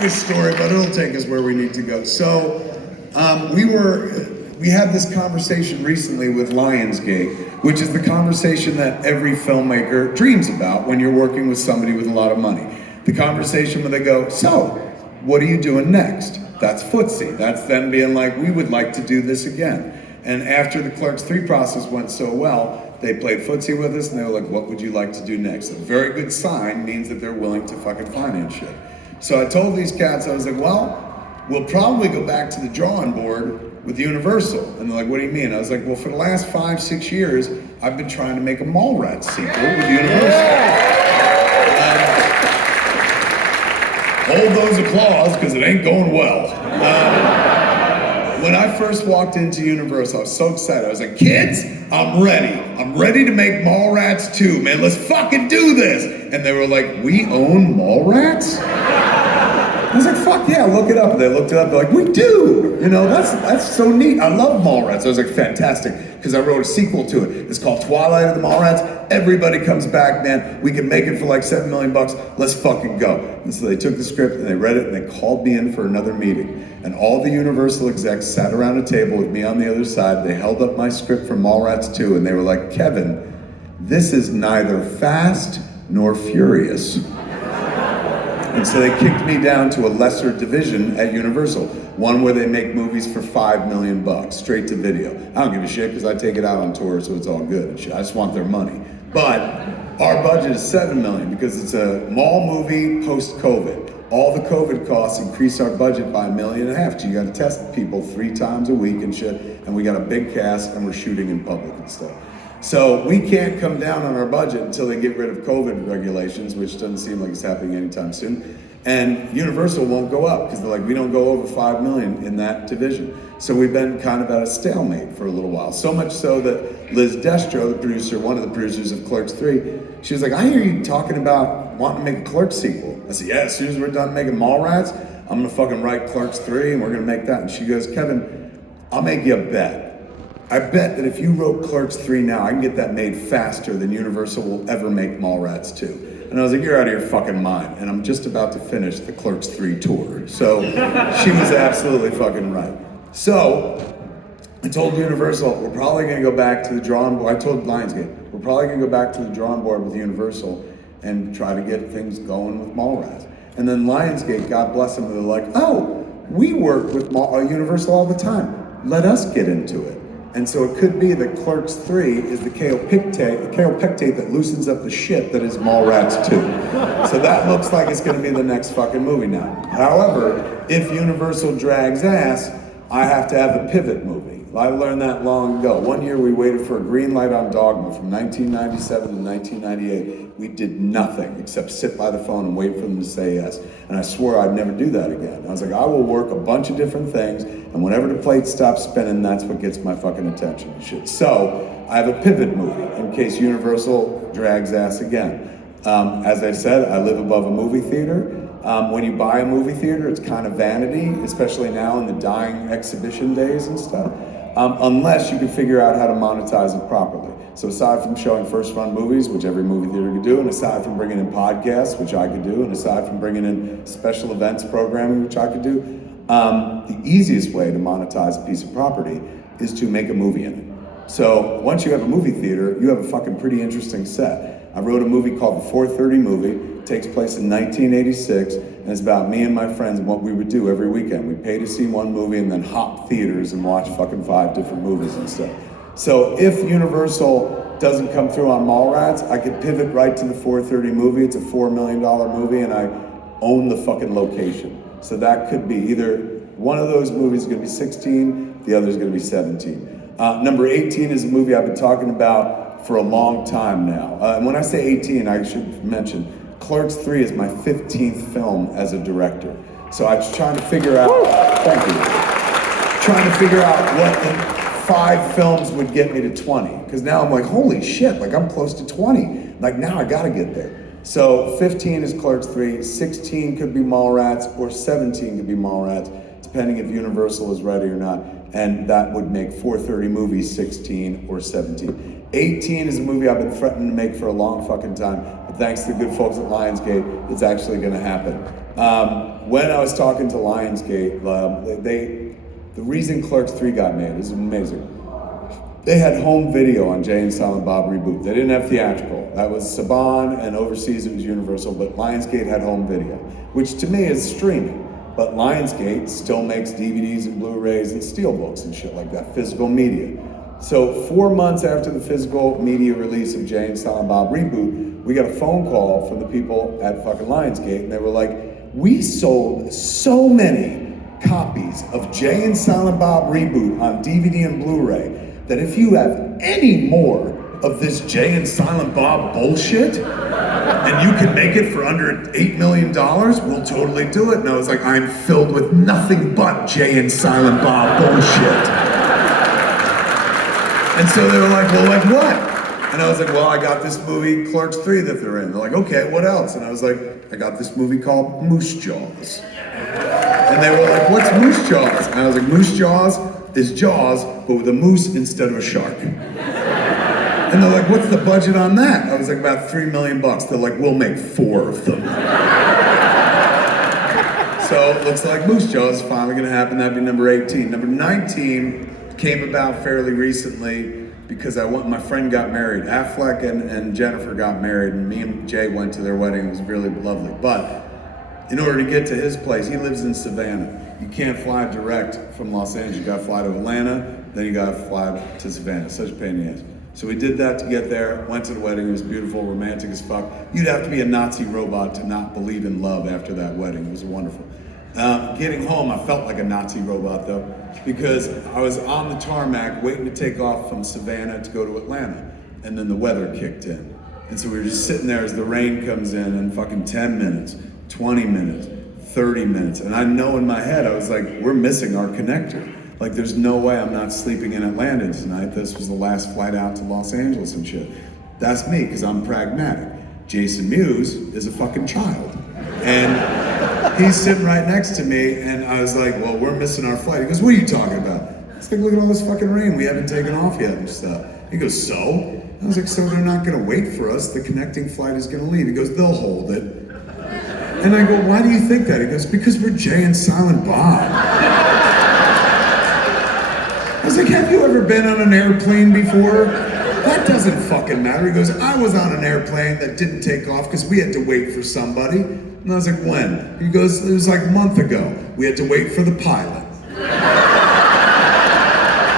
This story, but it'll take us where we need to go. So, we had this conversation recently with Lionsgate, which is the conversation that every filmmaker dreams about when you're working with somebody with a lot of money. The conversation where they go, so, what are you doing next? That's footsie. That's them being like, we would like to do this again. And after the Clerks 3 process went so well, they played footsie with us and they were like, what would you like to do next? A very good sign means that they're willing to fucking finance shit. So I told these cats, I was like, well, we'll probably go back to the drawing board with Universal. And they're like, what do you mean? I was like, well, for the last 5-6 years, I've been trying to make a Mallrats sequel with Universal. Hold those applause, because it ain't going well. When I first walked into Universal, I was so excited. I was like, kids, I'm ready. I'm ready to make Mallrats 2, man. Let's fucking do this. And they were like, we own Mallrats? I was like, fuck yeah, look it up. And they looked it up, they're like, we do! You know, that's so neat. I love Mallrats. I was like, fantastic, because I wrote a sequel to it. It's called Twilight of the Mallrats. Everybody comes back, man. We can make it for like $7 million. Let's fucking go. And so they took the script and they read it and they called me in for another meeting. And all the Universal execs sat around a table with me on the other side. They held up my script for Mallrats 2 and they were like, Kevin, this is neither fast nor furious. And so they kicked me down to a lesser division at Universal, one where they make movies for $5 million, straight to video. I don't give a shit because I take it out on tour, so it's all good and shit. I just want their money. But our budget is $7 million because it's a mall movie post-COVID. All the COVID costs increase our budget by $1.5 million. You got to test people 3 times a week and shit, and we got a big cast and we're shooting in public and stuff. So we can't come down on our budget until they get rid of COVID regulations, which doesn't seem like it's happening anytime soon. And Universal won't go up because they're like, we don't go over $5 million in that division. So we've been kind of at a stalemate for a little while. So much so that Liz Destro, the producer, one of the producers of Clerks 3, she was like, I hear you talking about wanting to make a Clerks sequel. I said, yeah, as soon as we're done making Mallrats, I'm gonna fucking write Clerks 3 and we're gonna make that. And she goes, Kevin, I'll make you a bet. I bet that if you wrote Clerks 3 now, I can get that made faster than Universal will ever make Mallrats 2. And I was like, you're out of your fucking mind. And I'm just about to finish the Clerks 3 tour. So she was absolutely fucking right. So I told Universal, we're probably gonna go back to the drawing board. I told Lionsgate, we're probably gonna go back to the drawing board with Universal and try to get things going with Mallrats. And then Lionsgate, God bless them, they're like, oh, we work with Universal all the time. Let us get into it. And so it could be that Clerks 3 is the kaopectate that loosens up the shit that is Mallrats 2. So that looks like it's gonna be the next fucking movie now. However, if Universal drags ass, I have to have a pivot movie. I learned that long ago. One year we waited for a green light on Dogma from 1997 to 1998. We did nothing except sit by the phone and wait for them to say yes. And I swore I'd never do that again. I was like, I will work a bunch of different things, and whenever the plate stops spinning, that's what gets my fucking attention and shit. So I have a pivot movie in case Universal drags ass again. As I said, I live above a movie theater. When you buy a movie theater, it's kind of vanity, especially now in the dying exhibition days and stuff, unless you can figure out how to monetize it properly. So aside from showing first run movies, which every movie theater could do, and aside from bringing in podcasts, which I could do, and aside from bringing in special events programming, which I could do, the easiest way to monetize a piece of property is to make a movie in it. So once you have a movie theater, you have a fucking pretty interesting set. I wrote a movie called The 4:30 Movie. It takes place in 1986, and it's about me and my friends and what we would do every weekend. We'd pay to see one movie and then hop theaters and watch fucking 5 different movies and stuff. So if Universal doesn't come through on Mallrats, I could pivot right to the 4:30 Movie. It's a $4 million movie and I own the fucking location. So that could be either one of those movies is gonna be 16, the other is gonna be 17. Number 18 is a movie I've been talking about for a long time now. And when I say 18, I should mention, Clerks 3 is my 15th film as a director. So I was trying to figure out, thank you, trying to figure out what the 5 films would get me to 20. Because now I'm like, holy shit, like I'm close to 20. Like now I gotta get there. So 15 is Clerks 3, 16 could be Mallrats, or 17 could be Mallrats, depending if Universal is ready or not. And that would make 4:30 movies 16 or 17. 18 is a movie I've been threatening to make for a long fucking time, but thanks to the good folks at Lionsgate, it's actually gonna happen. When I was talking to Lionsgate, the reason Clerks 3 got made is amazing. They had home video on Jay and Silent Bob Reboot. They didn't have theatrical. That was Saban, and overseas it was Universal, but Lionsgate had home video, which to me is streaming. But Lionsgate still makes DVDs and Blu-rays and steelbooks and shit like that, physical media. So 4 months after the physical media release of Jay and Silent Bob Reboot, we got a phone call from the people at fucking Lionsgate, and they were like, we sold so many copies of Jay and Silent Bob Reboot on DVD and Blu-ray that if you have any more of this Jay and Silent Bob bullshit, and you can make it for under $8 million, we'll totally do it. And I was like, I'm filled with nothing but Jay and Silent Bob bullshit. And so they were like, well, like what? And I was like, well, I got this movie, Clerks 3, that they're in. They're like, okay, what else? And I was like, I got this movie called Moose Jaws. And they were like, what's Moose Jaws? And I was like, Moose Jaws is Jaws, but with a moose instead of a shark. And they're like, what's the budget on that? I was like, about $3 million. They're like, we'll make 4 of them. So it looks like Moose Jaws is finally gonna happen. That'd be number 18. Number 19 came about fairly recently because my friend got married. Affleck and Jennifer got married, and me and Jay went to their wedding. It was really lovely. But in order to get to his place, he lives in Savannah. You can't fly direct from Los Angeles. You gotta fly to Atlanta, then you gotta fly to Savannah. Such a pain in the ass. So we did that to get there, went to the wedding. It was beautiful, romantic as fuck. You'd have to be a Nazi robot to not believe in love after that wedding. It was wonderful. Getting home, I felt like a Nazi robot though, because I was on the tarmac waiting to take off from Savannah to go to Atlanta, and then the weather kicked in. And so we were just sitting there as the rain comes in, and fucking 10 minutes, 20 minutes, 30 minutes. And I know in my head, I was like, we're missing our connector. Like, there's no way I'm not sleeping in Atlanta tonight. This was the last flight out to Los Angeles and shit. That's me, because I'm pragmatic. Jason Mewes is a fucking child. And he's sitting right next to me, and I was like, well, we're missing our flight. He goes, what are you talking about? I was like, look at all this fucking rain. We haven't taken off yet and stuff. He goes, so? I was like, so they're not gonna wait for us. The connecting flight is gonna leave. He goes, they'll hold it. And I go, why do you think that? He goes, because we're Jay and Silent Bob. I was like, have you ever been on an airplane before? That doesn't fucking matter. He goes, I was on an airplane that didn't take off because we had to wait for somebody. And I was like, when? He goes, it was like a month ago. We had to wait for the pilot.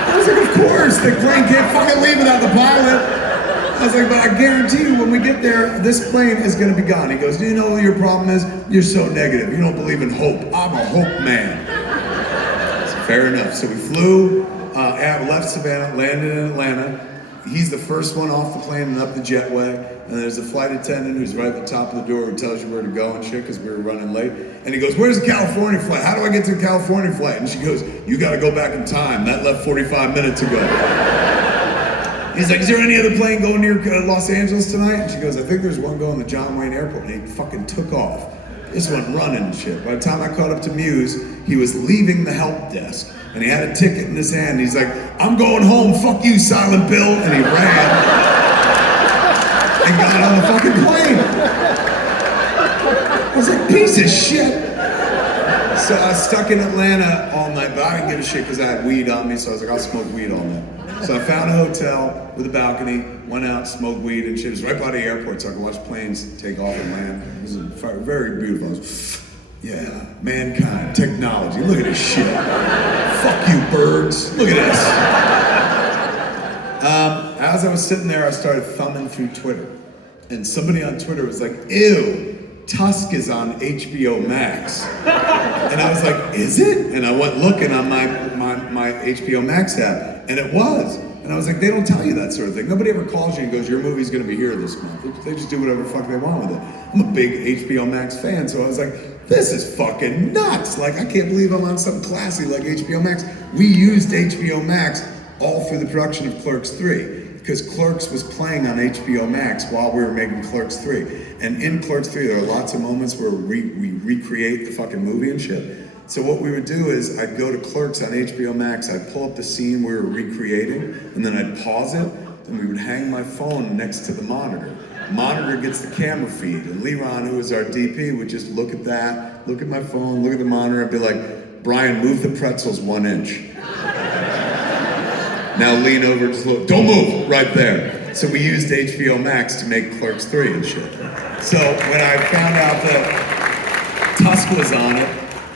I was like, of course, the plane can't fucking leave without the pilot. I was like, but I guarantee you when we get there, this plane is gonna be gone. He goes, do you know what your problem is? You're so negative. You don't believe in hope. I'm a hope man. So fair enough. So we flew, left Savannah, landed in Atlanta. He's the first one off the plane and up the jetway. And there's a flight attendant who's right at the top of the door who tells you where to go and shit because we were running late. And he goes, where's the California flight? How do I get to the California flight? And she goes, you gotta go back in time. That left 45 minutes ago. He's like, is there any other plane going near Los Angeles tonight? And she goes, I think there's one going to John Wayne Airport. And he fucking took off. This went running and shit. By the time I caught up to Mewes, he was leaving the help desk. And he had a ticket in his hand. He's like, I'm going home, fuck you, Silent Bill. And he ran and got on the fucking plane. I was like, piece of shit. So I was stuck in Atlanta all night, but I didn't give a shit because I had weed on me, so I was like, I'll smoke weed all night. So I found a hotel with a balcony, went out, smoked weed and shit. It was right by the airport, so I could watch planes take off and land. It was very beautiful. I was, yeah, mankind, technology, look at this shit. Fuck you, birds, look at this. As I was sitting there, I started thumbing through Twitter. And somebody on Twitter was like, ew, Tusk is on HBO Max. And I was like, is it? And I went looking on my HBO Max app, and it was. And I was like, they don't tell you that sort of thing. Nobody ever calls you and goes, your movie's gonna be here this month. They just do whatever the fuck they want with it. I'm a big HBO Max fan, so I was like, this is fucking nuts. Like, I can't believe I'm on something classy like HBO Max. We used HBO Max all through the production of Clerks 3. Because Clerks was playing on HBO Max while we were making Clerks 3. And in Clerks 3, there are lots of moments where we recreate the fucking movie and shit. So what we would do is I'd go to Clerks on HBO Max, I'd pull up the scene we were recreating, and then I'd pause it, and we would hang my phone next to the monitor. Monitor gets the camera feed, and Leron, who is our DP, would just look at that, look at my phone, look at the monitor, and be like, Brian, move the pretzels 1 inch. Now lean over, just look, don't move, right there. So we used HBO Max to make Clerks 3 and shit. So when I found out that Tusk was on it,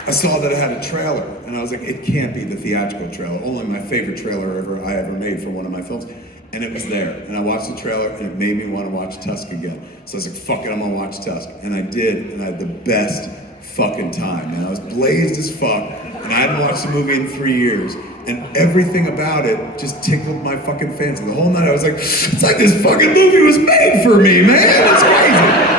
I saw that it had a trailer, and I was like, it can't be the theatrical trailer, only my favorite trailer I ever made for one of my films. And it was there, and I watched the trailer, and it made me want to watch Tusk again. So I was like, fuck it, I'm gonna watch Tusk. And I did, and I had the best fucking time, man. I was blazed as fuck, and I hadn't watched the movie in 3 years, and everything about it just tickled my fucking fancy. The whole night I was like, it's like this fucking movie was made for me, man, it's crazy.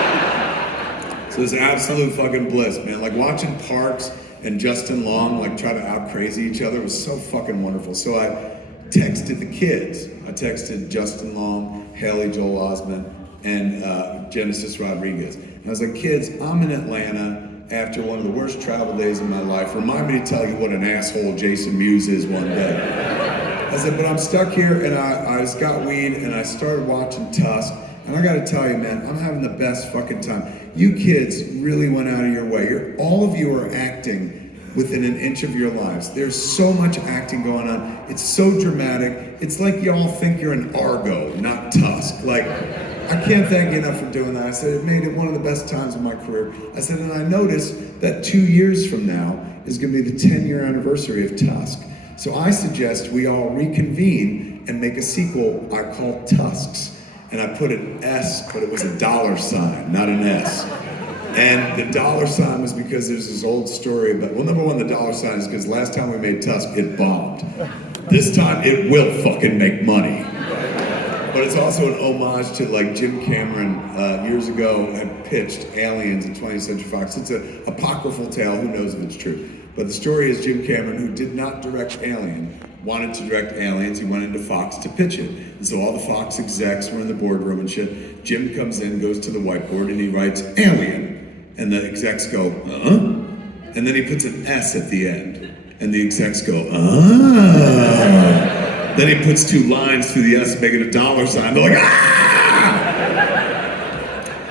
So it's absolute fucking bliss, man. Like watching Parks and Justin Long like try to out crazy each other was so fucking wonderful. So I texted the kids. I texted Justin Long, Haley Joel Osment, and Genesis Rodriguez. And I was like, kids, I'm in Atlanta after one of the worst travel days of my life. Remind me to tell you what an asshole Jason Mewes is one day. I said, but I'm stuck here, and I just got weed, and I started watching Tusk. And I gotta tell you, man, I'm having the best fucking time. You kids really went out of your way. All of you are acting within an inch of your lives. There's so much acting going on. It's so dramatic. It's like y'all think you're in Argo, not Tusk. Like, I can't thank you enough for doing that. I said, it made it one of the best times of my career. I said, and I noticed that 2 years from now is gonna be the 10-year anniversary of Tusk. So I suggest we all reconvene and make a sequel I call Tusks. And I put an S, but it was a $, not an S. And the $sign was because there's this old story about, well, number one, the $sign is because last time we made Tusk, it bombed. This time, it will fucking make money. But it's also an homage to like Jim Cameron years ago had pitched Aliens in 20th Century Fox. It's an apocryphal tale, who knows if it's true. But the story is Jim Cameron, who did not direct Alien, wanted to direct Aliens. He went into Fox to pitch it. And so all the Fox execs were in the boardroom and shit. Jim comes in, goes to the whiteboard, and he writes Alien. And the execs go, and then he puts an S at the end. And the execs go, Then he puts 2 lines through the S, making a $sign. They're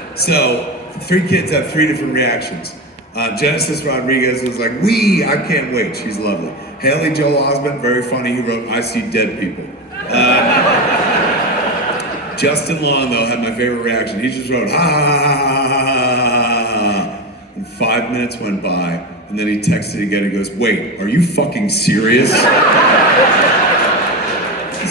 like, So, 3 kids have 3 different reactions. Genesis Rodriguez was like, I can't wait. She's lovely. Haley Joel Osment, very funny. He wrote, I see dead people. Justin Long, though, had my favorite reaction. He just wrote, And 5 minutes went by, and then he texted again. He goes, wait, are you fucking serious?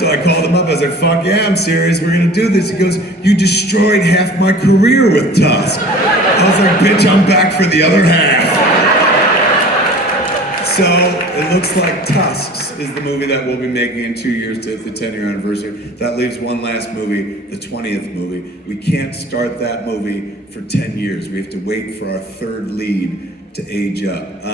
So I called him up. I was like, fuck yeah, I'm serious. We're gonna do this. He goes, you destroyed half my career with Tusk. I was like, bitch, I'm back for the other half. So it looks like Tusks is the movie that we'll be making in 2 years to the 10-year anniversary. That leaves one last movie, the 20th movie. We can't start that movie for 10 years. We have to wait for our 3rd lead to age up.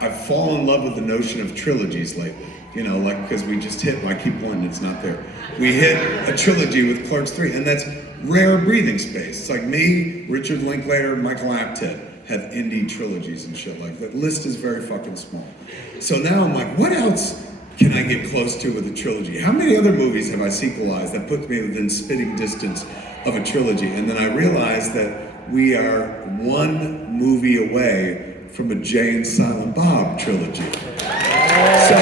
I've fallen in love with the notion of trilogies lately. You know, like, because we just hit, I keep pointing, it's not there. We hit a trilogy with Clerks 3, and that's rare breathing space. It's like me, Richard Linklater, Michael Apted have indie trilogies and shit like that. The list is very fucking small. So now I'm like, what else can I get close to with a trilogy? How many other movies have I sequelized that put me within spitting distance of a trilogy? And then I realized that we are 1 movie away from a Jay and Silent Bob trilogy. So,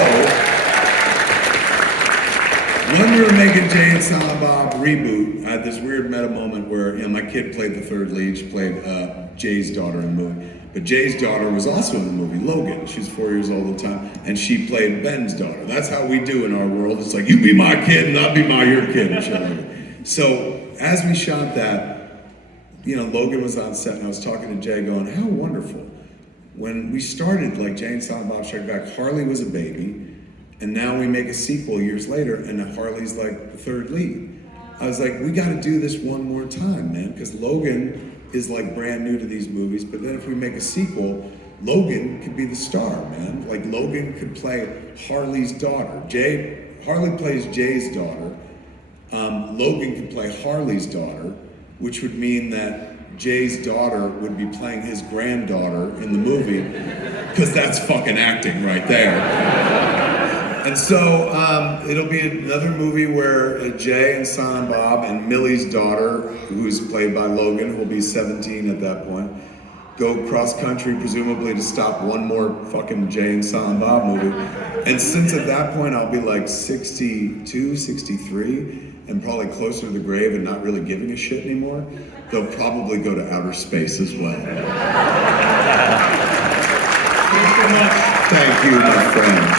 when we were making Jay and Silent Bob reboot, I had this weird meta moment where, my kid played the 3rd lead. She played Jay's daughter in the movie. But Jay's daughter was also in the movie, Logan. She was 4 years old at the time, and she played Ben's daughter. That's how we do in our world. It's like, you be my kid, and I'll be your kid, and shit like that. So, as we shot that, Logan was on set, and I was talking to Jay going, how wonderful. When we started, like, Jay and Silent Bob Strike Back, Harley was a baby, and now we make a sequel years later, and Harley's like the 3rd lead. I was like, we gotta do this one more time, man, because Logan is like brand new to these movies, but then if we make a sequel, Logan could be the star, man. Like Logan could play Harley's daughter. Harley plays Jay's daughter. Logan could play Harley's daughter, which would mean that Jay's daughter would be playing his granddaughter in the movie, because that's fucking acting right there. And so it'll be another movie where Jay and Silent Bob and Millie's daughter, who's played by Logan, who will be 17 at that point, go cross country, presumably to stop one more fucking Jay and Silent Bob movie. And since at that point I'll be like 62, 63, and probably closer to the grave and not really giving a shit anymore, they'll probably go to outer space as well. Thanks so much. Thank you, my friend.